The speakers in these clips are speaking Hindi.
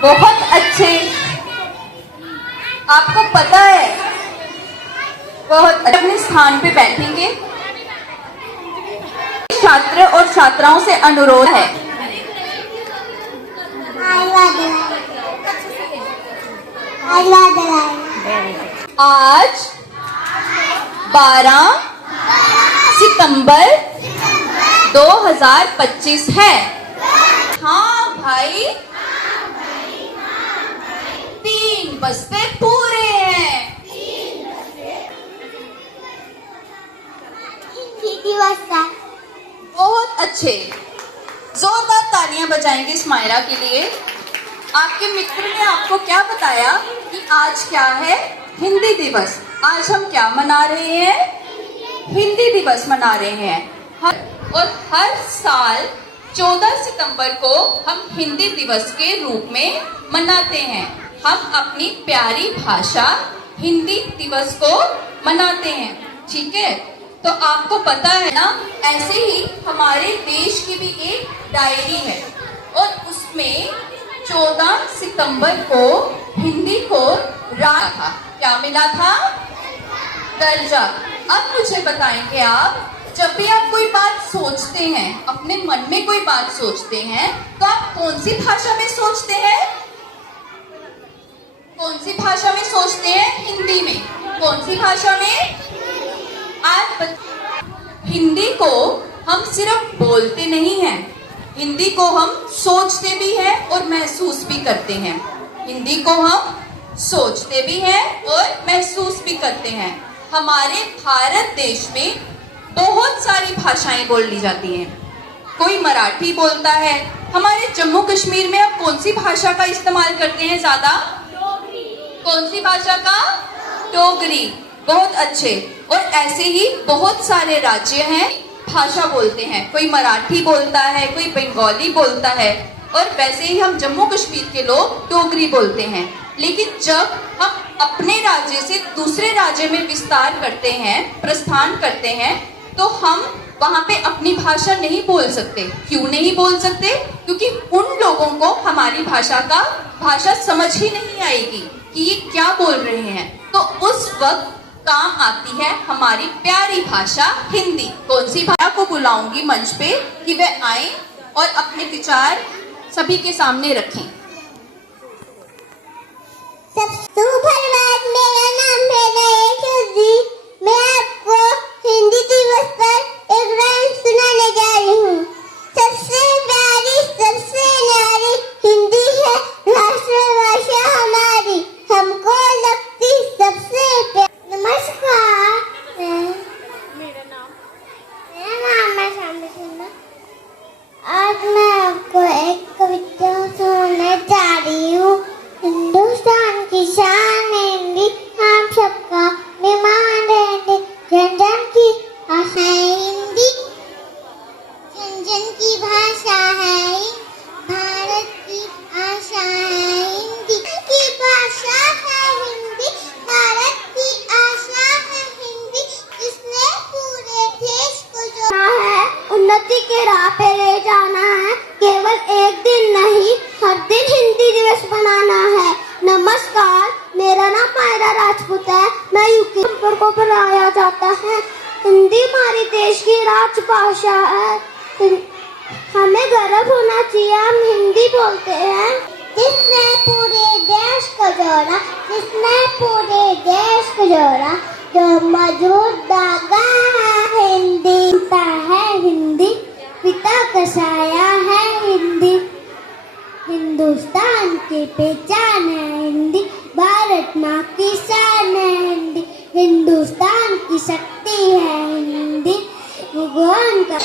बहुत अच्छे। आपको पता है, बहुत अपने स्थान पे बैठेंगे। छात्र और छात्राओं से अनुरोध है, आज 12 सितंबर 2025 है। हाँ भाई, 3 बजते पूरे हैं। बहुत अच्छे, जोरदार तालियां बजाएंगे स्माइरा के लिए। आपके मित्र ने आपको क्या बताया कि आज क्या है? हिंदी दिवस। आज हम क्या मना रहे हैं? हिंदी दिवस मना रहे हैं। और हर साल 14 सितंबर को हम हिंदी दिवस के रूप में मनाते हैं। हम अपनी प्यारी भाषा हिंदी दिवस को मनाते हैं, ठीक है? तो आपको पता है ना, ऐसे ही हमारे देश की भी एक डायरी है और उसमें 14 सितंबर को हिंदी को था, क्या मिला था? दर्जा। अब मुझे बताएंगे आप, जब भी आप कोई बात सोचते हैं, अपने मन में कोई बात सोचते हैं, तो आप कौन सी भाषा में सोचते हैं? कौन सी भाषा में सोचते हैं? हिंदी में। कौन सी भाषा में? आज हिंदी को हम सिर्फ बोलते नहीं हैं, हिंदी को हम सोचते भी हैं और महसूस भी करते हैं। हिंदी को हम सोचते भी हैं और महसूस भी करते हैं। हमारे भारत देश में बहुत सारी भाषाएं बोली जाती हैं। कोई मराठी बोलता है। हमारे जम्मू कश्मीर में आप कौन सी भाषा का इस्तेमाल करते हैं ज्यादा? कौन सी भाषा का? डोगरी। बहुत अच्छे। और ऐसे ही बहुत सारे राज्य हैं, भाषा बोलते हैं। कोई मराठी बोलता है, कोई बंगाली बोलता है, और वैसे ही हम जम्मू कश्मीर के लोग डोगरी बोलते हैं। लेकिन जब हम अपने राज्य से दूसरे राज्य में विस्तार करते हैं, प्रस्थान करते हैं, तो हम वहां पे अपनी भाषा नहीं बोल सकते। क्यों नहीं बोल सकते? क्योंकि उन लोगों को हमारी भाषा समझ ही नहीं आएगी कि ये क्या बोल रहे हैं। तो उस वक्त काम आती है हमारी प्यारी भाषा हिंदी। कौन सी भाषा को बुलाऊंगी मंच पे कि वे आए और अपने विचार सभी के सामने रखें। मेरा नाम है नयनजी। मैं आपको हिंदी दिवस पर एक राइम सुनाने जा रही हूँ। सबसे प्यारी, सबसे न्यारी हिंदी है राष्ट्रभाषा हमारी, हमको लगती सबसे प्यारी। नमस्कार, मेरा नाम है शामिल सिन्हा। आज मैं आपको एक कविता सुनाने जा रही हूँ। हिंदुस्तान की शान है हिंदी, हम सबका मेहमान है हिंदी, जन जन की आशा है हिंदी, जन जन की भाषा है, भारत की आशा है हिंदी की भाषा है हिंदी, भारत की आशा है हिंदी, जिसने पूरे देश को जोड़ा है, उन्नति के राह पे ले जाना है। केवल एक दिन नहीं, हर दिन हिंदी दिवस मनाना है। नमस्कार, मेरा नाम मायरा राजपूत है। मैं यूके को पढ़ाया जाता है। हिंदी हमारे देश की राजभाषा है। हमें गर्व होना चाहिए, हम हिंदी बोलते हैं। जिसने पूरे देश को जोड़ा, जिसने पूरे देश को जोड़ा, जो मजबूत धागा है हिंदी, पिता है हिंदी, पिता का साया है हिंदी, हिंदुस्तान की पहचान है हिंदी, भारत माँ की शान है हिंदी, हिंदुस्तान की शक्ति है हिंदी, भगवान का।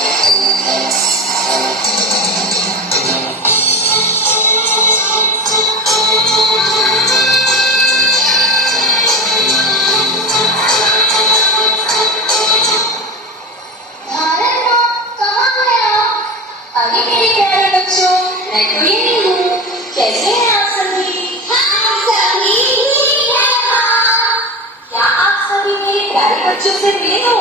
कैसे हैं आप सभी? हम सभी ठीक हैं। क्या आप सभी मेरे प्यारे बच्चों से मिले हो?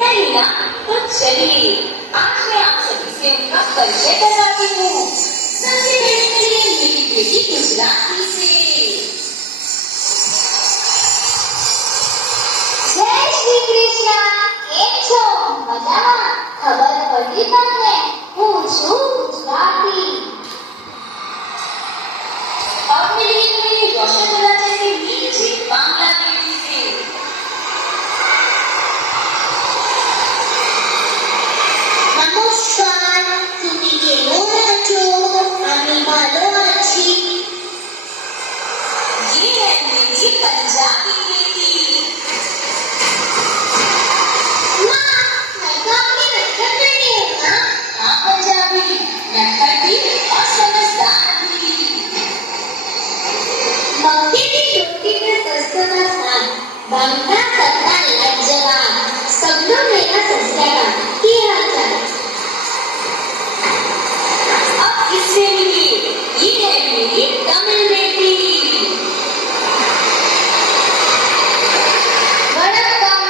नहीं ना? तो चलिए आज मैं आप सभी से उनका परिचय कराती हूँ। सबसे पहले मेरी बेटी कृष्णा बनता सत्ता लाजवाब शब्दों मेरा संस्कार की हालचाल अब इससे मिली ये है मेरी तमिल बेटी। वणक्कम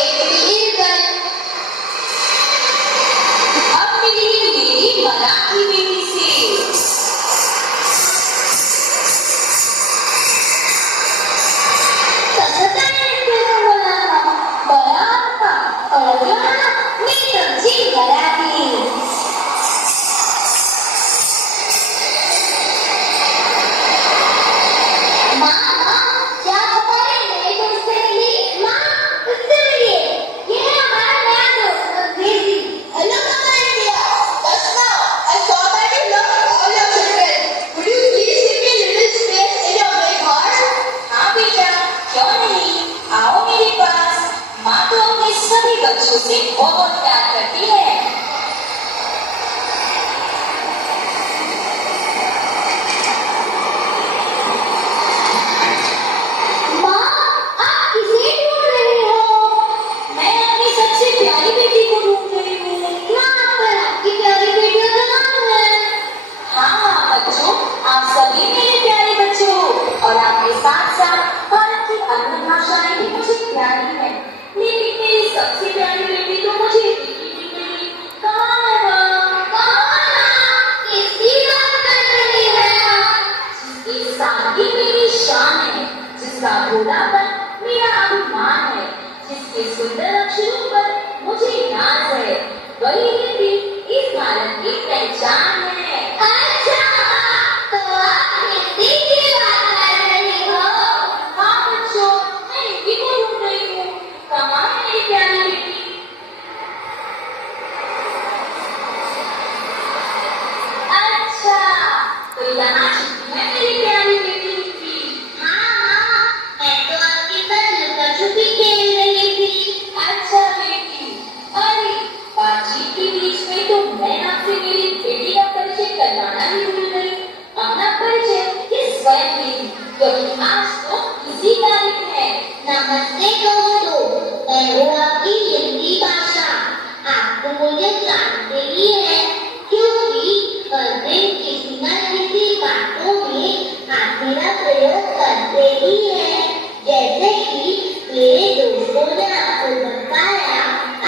एक मिलकर अब मिली है मेरी मराठी बेटी से। तसं काय केलं मला बरा का अडला मी तुमची मराठी माँ क्या हमारे नए दोस्त से मिली माँ उससे मिलिए ये है हमारा नया दोस्त अंग्रेजी hello mama India just now I saw that you love all your children would you please give me a little space in your big heart हाँ बेटा, क्यों नहीं, आओ मेरे पास। माँ तो अपने सभी बच्चों से बहुत प्यार करती है। माँ आप किसे ढूंढ रही हो मैं अपनी सबसे प्यारी बेटी को ढूंढ रही हूँ। यहाँ पर आपकी प्यारी बेटियों का नाम है हाँ बच्चों, आप सभी मेरे प्यारे बच्चों, और आपके साथ साथ भारत की अन्य भाषाएं भी मुझे प्यारी है। लेकिन मेरी सबसे प्यारी बेटी तो मुझे दिखी भी नहीं। कहाँ है वह? किसकी बात कर रही है आप जिसकी सादगी मेरी शान है, जिसका भोलापन मेरा अभिमान है, जिसके सुंदर अक्षरों पर मुझे नाज है, वही हिंदी इस भारत की पहचान है। अच्छा तो आप हिंदी की बात कर रही हो हाँ बच्चों, मैं हिंदी को ढूंढ रही हूँ। कहाँ है मेरी प्यारी बेटी? अच्छा, तो यहाँ छुपी है मेरी प्यारी बेटी हिंदी। हाँ मैं तो आपके साथ लुका छुपी खेल रही थी अच्छा बेटी, अरे बातचीत के बीच में तो मैं आपसे मेरी बेटी का परिचय करवाना ही भूल गई। अपना परिचय ये स्वयं देती, क्योंकि आज तो इसी तारीख है। नमस्ते दोस्तों मैं हूँ आपकी हिंदी भाषा आप तो मुझे जानते ही हैं क्योंकि हर दिन किसी न किसी बातों में आप मेरा प्रयोग करते ही हैं जैसे कि मेरे दोस्तों ने आपको बताया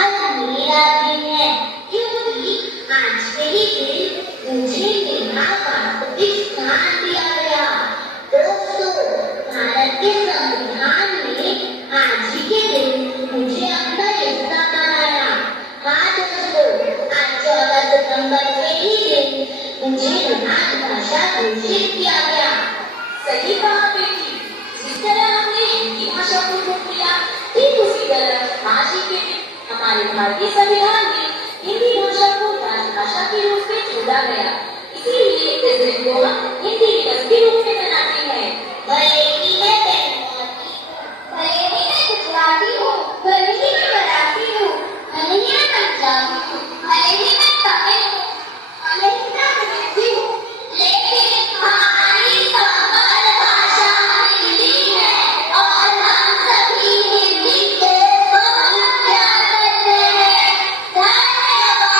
आज मेरा दिन है क्योंकि आज के ही दिन मुझे मेरा वास्तविक स्थान दिया गया दोस्तों भारत के संविधान में आज ही के दिन मुझे अपना हिस्सा बनाया हाँ दोस्तों आज 14 सितंबर के ही दिन मुझे राजभाषा घोषित किया गया सही कहा बेटी, जिस तरह हमने हिंदी भाषा को ढूंढ लिया, ठीक उसी तरह आज ही के दिन हमारे भारतीय संविधान में हिंदी भाषा को राजभाषा के रूप में जोड़ा गया। इसीलिए इस दिन को हम हिंदी दिवस के रूप में मनाते हैं। भले ही मैं बंगाली भले ही मैं गुजराती हूँ भले ही मैं मराठी हूँ भले ही मैं पंजाबी हूँ भले ही मैं तमिल हूँ भले ही मैं अंग्रेजी हूँ लेकिन हमारी समर भाषा हिंदी है और हम सभी हिंदी से बहुत प्यार करते हैं धन्यवाद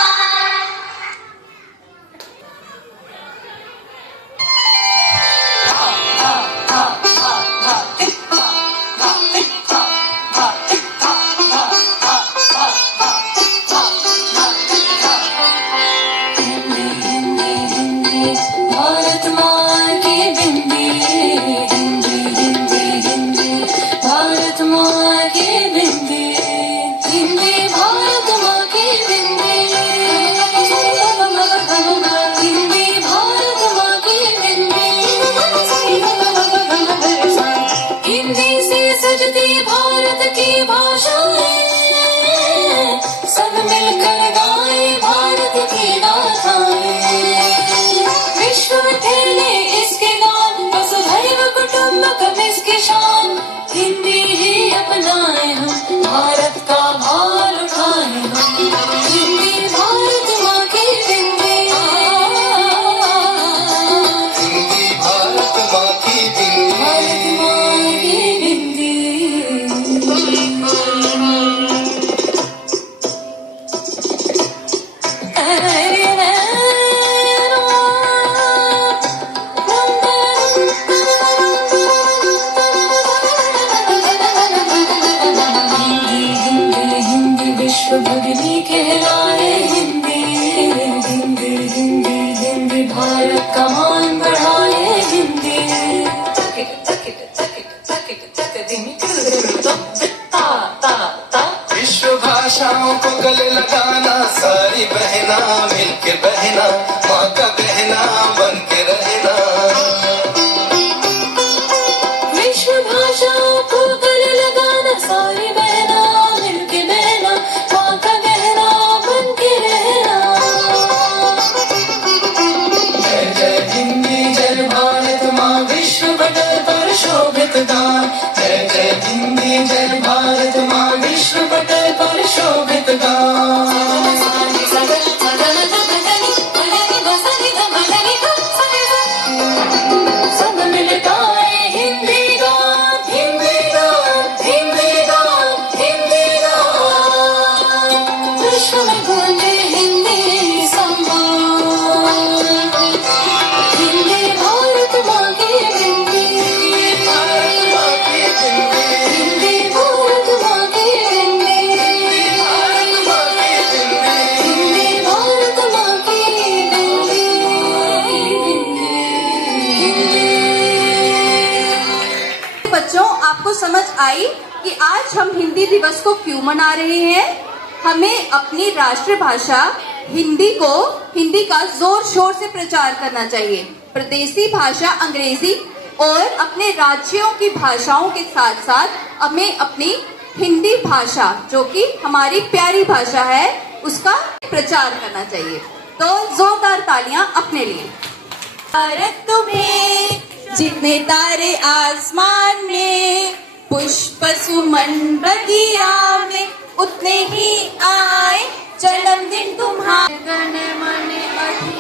भारत माँ की बिंदी हिंदी हिंदी हिंदी भारत माँ की बिंदी हिंदी भारत माँ की बिंदी हिंदी भारत माँ की बिंदी हिंदी से सजती भारत की भाषाएं सब मिलकर गाए भारत की गाथाएं विश्व में फैले इसके गान वसुधैव कुटुंबकम इसकी शान हिंदी ही अपनाए हम भारत का भार उठाए हम हिंदी भारत माँ की बिंदी हिंदी भारत माँ की बिंदी भारत माँ की बिंदी सब मिल गाए हिंदी गान, हिंदी गान, हिंदी गान, हिंदी गान। विश्व में गूंजे हिंदी सम्मान, हिंदी भारत माँ की हिंदी, हिंदी भारत माँ की हिंदी, हिंदी भारत माँ की बच्चों, आपको समझ आई कि आज हम हिंदी दिवस को क्यों मना रहे हैं? हमें अपनी राष्ट्रभाषा हिंदी का जोर शोर से प्रचार करना चाहिए। प्रदेशी भाषा अंग्रेजी और अपने राज्यों की भाषाओं के साथ साथ हमें अपनी हिंदी भाषा, जो कि हमारी प्यारी भाषा है, उसका प्रचार करना चाहिए। तो जोरदार तालियां अपने लिए। भारत तुम्हें जितने तारे आसमान में, पुष्प सुमन बगिया में, उतने ही आए जन्मदिन तुम्हारे। गण मन अधि